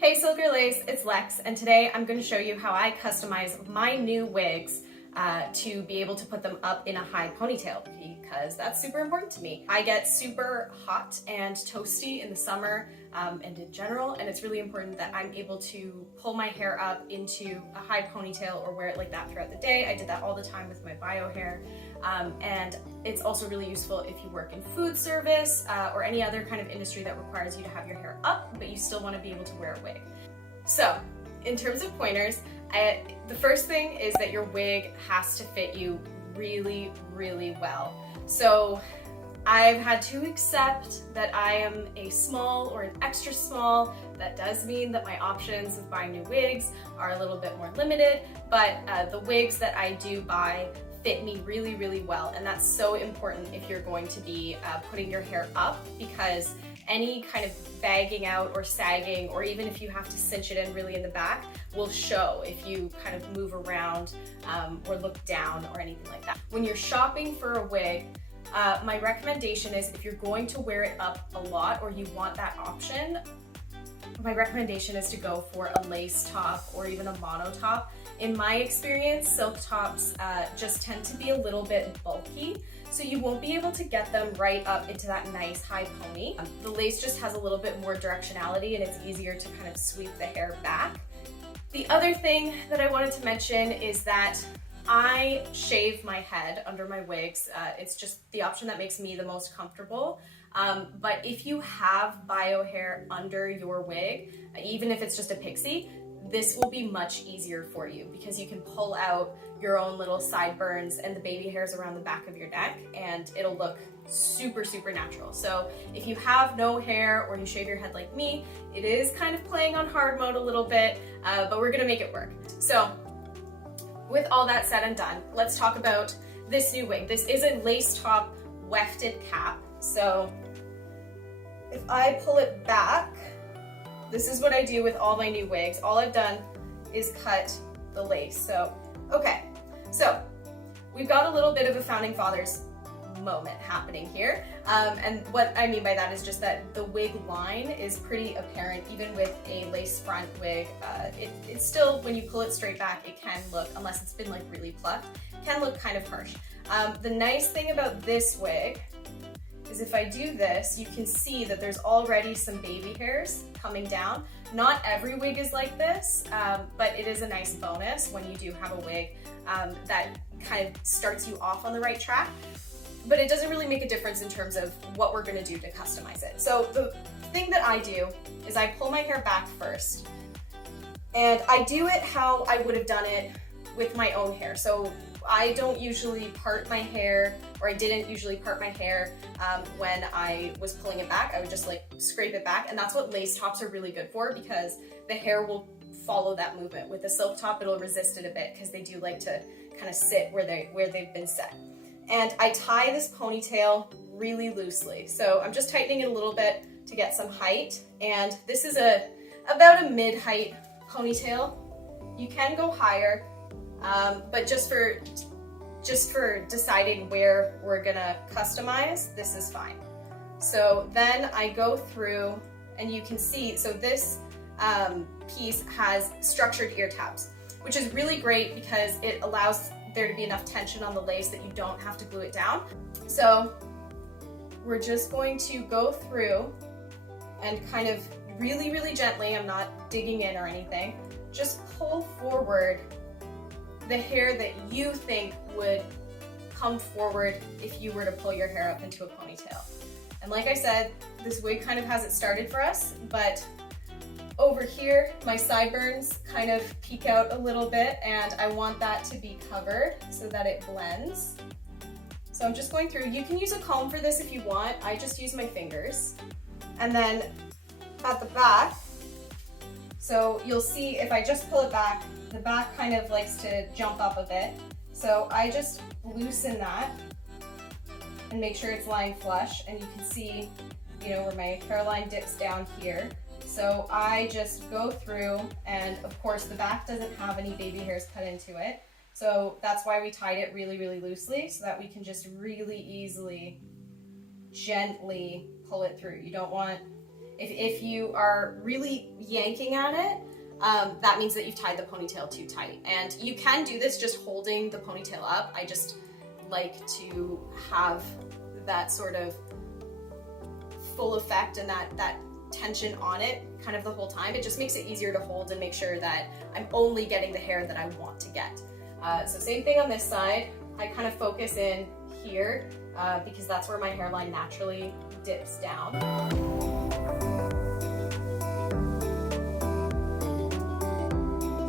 Hey Silk or Lace, it's Lex, and today I'm going to show you how I customize my new wigs to be able to put them up in a high ponytail, because that's super important to me. I get super hot and toasty in the summer and in general, and it's really important that I'm able to pull my hair up into a high ponytail or wear it like that throughout the day. I did that all the time with my bio hair, and it's also really useful if you work in food service or any other kind of industry that requires you to have your hair up, but you still want to be able to wear a wig. So, in terms of pointers, the first thing is that your wig has to fit you really, really well. So I've had to accept that I am a small or an extra small. That does mean that my options of buying new wigs are a little bit more limited, but the wigs that I do buy fit me really, really well. And that's so important if you're going to be putting your hair up, because any kind of bagging out or sagging, or even if you have to cinch it in really in the back, will show if you kind of move around or look down or anything like that. When you're shopping for a wig, my recommendation is, if you're going to wear it up a lot or you want that option, my recommendation is to go for a lace top or even a mono top. In my experience, silk tops just tend to be a little bit bulky, so you won't be able to get them right up into that nice high pony. The lace just has a little bit more directionality and it's easier to kind of sweep the hair back. The other thing that I wanted to mention is that I shave my head under my wigs. It's just the option that makes me the most comfortable. But if you have bio hair under your wig, even if it's just a pixie, this will be much easier for you, because you can pull out your own little sideburns and the baby hairs around the back of your neck, and it'll look super, super natural. So if you have no hair or you shave your head like me, it is kind of playing on hard mode a little bit, but we're gonna make it work. So with all that said and done, let's talk about this new wig. This is a lace top wefted cap. So if I pull it back, this is what I do with all my new wigs. All I've done is cut the lace. So, okay, so we've got a little bit of a Founding Fathers moment happening here. And what I mean by that is just that the wig line is pretty apparent, even with a lace front wig. It's still, when you pull it straight back, it can look, unless it's been like really plucked, can look kind of harsh. The nice thing about this wig is if I do this, you can see that there's already some baby hairs coming down. Not every wig is like this, but it is a nice bonus when you do have a wig that kind of starts you off on the right track. But it doesn't really make a difference in terms of what we're gonna do to customize it. So the thing that I do is I pull my hair back first, and I do it how I would have done it with my own hair. So I don't usually part my hair, or I didn't usually part my hair when I was pulling it back. I would just like scrape it back, and that's what lace tops are really good for, because the hair will follow that movement. With the silk top, it'll resist it a bit, because they do like to kind of sit where they've been set. And I tie this ponytail really loosely. So I'm just tightening it a little bit to get some height, and this is about a mid-height ponytail. You can go higher, but just for deciding where we're gonna customize, this is fine. So then I go through, and you can see, so this piece has structured ear tabs, which is really great because it allows there to be enough tension on the lace that you don't have to glue it down. So we're just going to go through and kind of really, really gently, I'm not digging in or anything, just pull forward the hair that you think would come forward if you were to pull your hair up into a ponytail. And like I said, this wig kind of has it started for us, but over here, my sideburns kind of peek out a little bit, and I want that to be covered so that it blends. So I'm just going through. You can use a comb for this if you want. I just use my fingers. And then at the back, so you'll see if I just pull it back, the back kind of likes to jump up a bit. So I just loosen that and make sure it's lying flush, and you can see, you know, where my hairline dips down here. So I just go through, and of course the back doesn't have any baby hairs cut into it. So that's why we tied it really, really loosely, so that we can just really easily, gently pull it through. You don't want, If you are really yanking at it, that means that you've tied the ponytail too tight. And you can do this just holding the ponytail up. I just like to have that sort of full effect and that tension on it kind of the whole time. It just makes it easier to hold and make sure that I'm only getting the hair that I want to get. So same thing on this side. I kind of focus in here because that's where my hairline naturally dips down.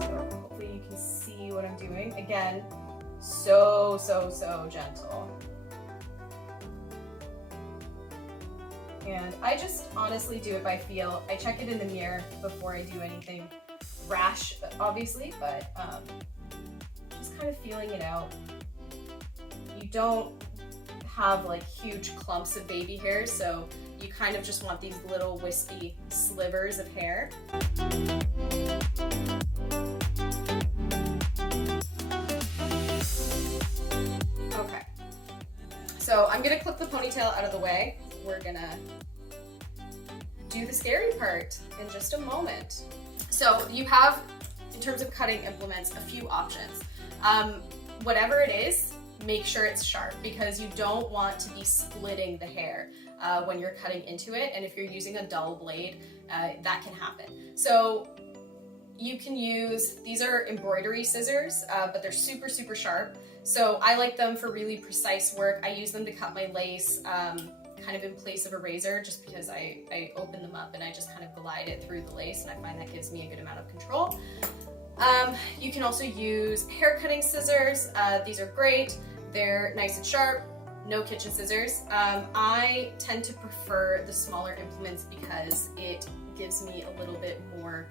So hopefully you can see what I'm doing. Again, so gentle. And I just honestly do it by feel. I check it in the mirror before I do anything rash, obviously, but just kind of feeling it out. You don't have like huge clumps of baby hair, so you kind of just want these little wispy slivers of hair. Okay, so I'm gonna clip the ponytail out of the way. We're gonna do the scary part in just a moment. So you have, in terms of cutting implements, a few options. Whatever it is, make sure it's sharp because you don't want to be splitting the hair when you're cutting into it. And if you're using a dull blade, that can happen. So you can use, these are embroidery scissors, but they're super sharp. So I like them for really precise work. I use them to cut my lace kind of in place of a razor, just because I open them up and I just kind of glide it through the lace, and I find that gives me a good amount of control. You can also use hair cutting scissors. These are great. They're nice and sharp, no kitchen scissors. I tend to prefer the smaller implements because it gives me a little bit more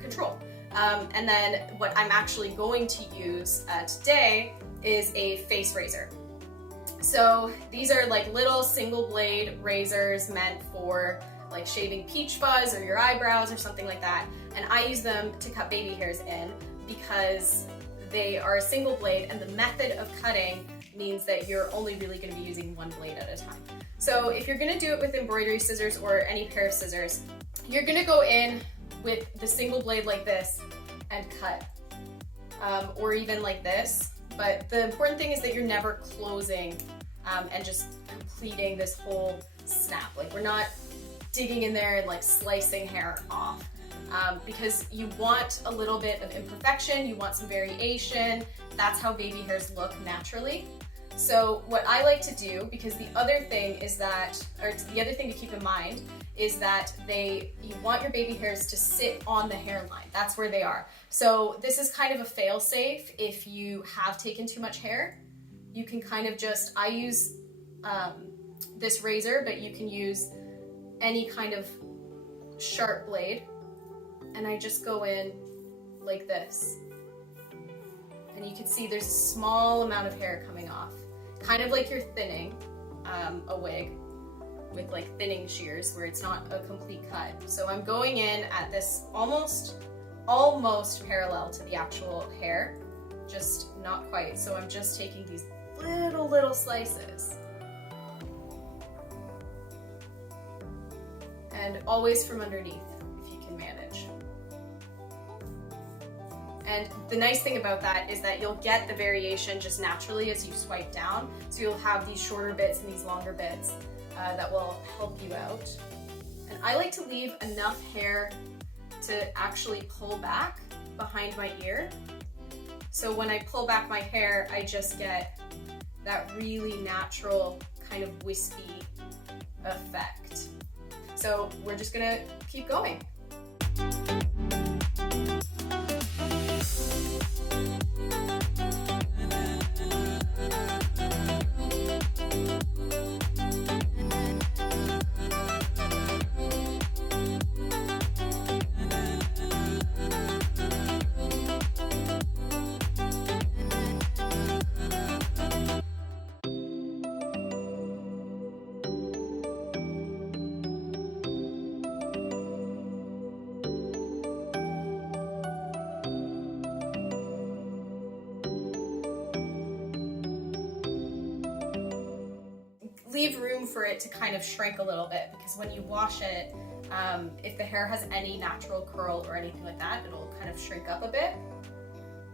control. And then what I'm actually going to use today is a face razor. So these are like little single blade razors meant for like shaving peach fuzz or your eyebrows or something like that. And I use them to cut baby hairs in because they are a single blade, and the method of cutting means that you're only really going to be using one blade at a time. So if you're going to do it with embroidery scissors or any pair of scissors, you're going to go in with the single blade like this and cut, or even like this. But the important thing is that you're never closing and just completing this whole snap. Like, we're not digging in there and like slicing hair off, because you want a little bit of imperfection, you want some variation. That's how baby hairs look naturally. So what I like to do, because the other thing is that, or the other thing to keep in mind is that you want your baby hairs to sit on the hairline. That's where they are. So this is kind of a fail-safe. If you have taken too much hair, you can kind of just, I use this razor, but you can use any kind of sharp blade, and I just go in like this. And you can see there's a small amount of hair coming off, kind of like you're thinning a wig with like thinning shears where it's not a complete cut. So I'm going in at this almost parallel to the actual hair, just not quite. So I'm just taking these little slices. And always from underneath, if you can manage. And the nice thing about that is that you'll get the variation just naturally as you swipe down. So you'll have these shorter bits and these longer bits that will help you out. And I like to leave enough hair to actually pull back behind my ear. So when I pull back my hair, I just get that really natural kind of wispy effect. So we're just gonna keep going. Leave room for it to kind of shrink a little bit, because when you wash it, If the hair has any natural curl or anything like that, it'll kind of shrink up a bit.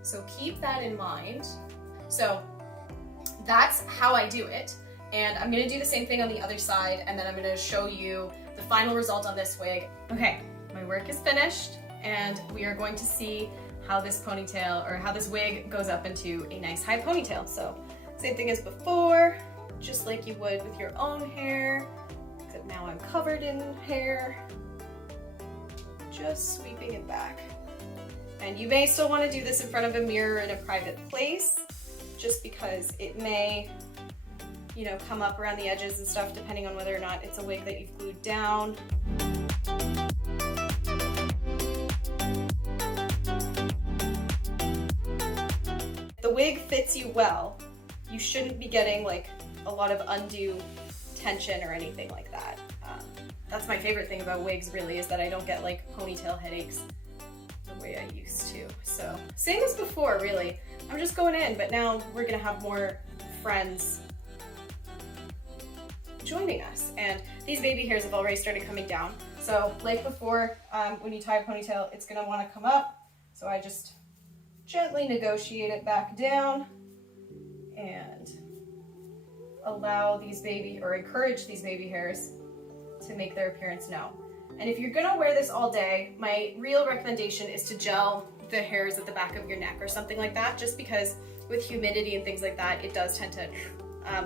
So keep that in mind. So that's how I do it. And I'm gonna do the same thing on the other side, and then I'm gonna show you the final result on this wig. Okay, my work is finished, and we are going to see how this ponytail, or how this wig goes up into a nice high ponytail. So same thing as before, just like you would with your own hair, except now I'm covered in hair. Just sweeping it back. And you may still want to do this in front of a mirror in a private place, just because it may, you know, come up around the edges and stuff depending on whether or not it's a wig that you've glued down. If the wig fits you well, you shouldn't be getting like a lot of undue tension or anything like that. That's my favorite thing about wigs, really, is that I don't get like ponytail headaches the way I used to. So same as before, really. I'm just going in, but now we're gonna have more friends joining us. And these baby hairs have already started coming down. So like before, when you tie a ponytail, it's gonna wanna come up. So I just gently negotiate it back down and allow these encourage these baby hairs to make their appearance known. And if you're gonna wear this all day, my real recommendation is to gel the hairs at the back of your neck or something like that, just because with humidity and things like that, it does tend to,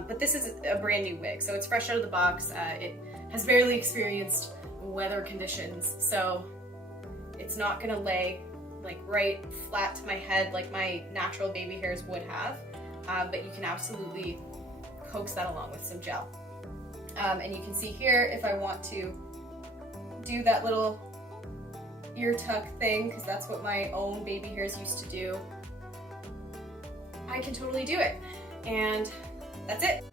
but this is a brand new wig, so it's fresh out of the box. It has barely experienced weather conditions, so it's not gonna lay like right flat to my head like my natural baby hairs would have, but you can absolutely coax that along with some gel. And you can see here, if I want to do that little ear tuck thing, because that's what my own baby hairs used to do, I can totally do it. And that's it.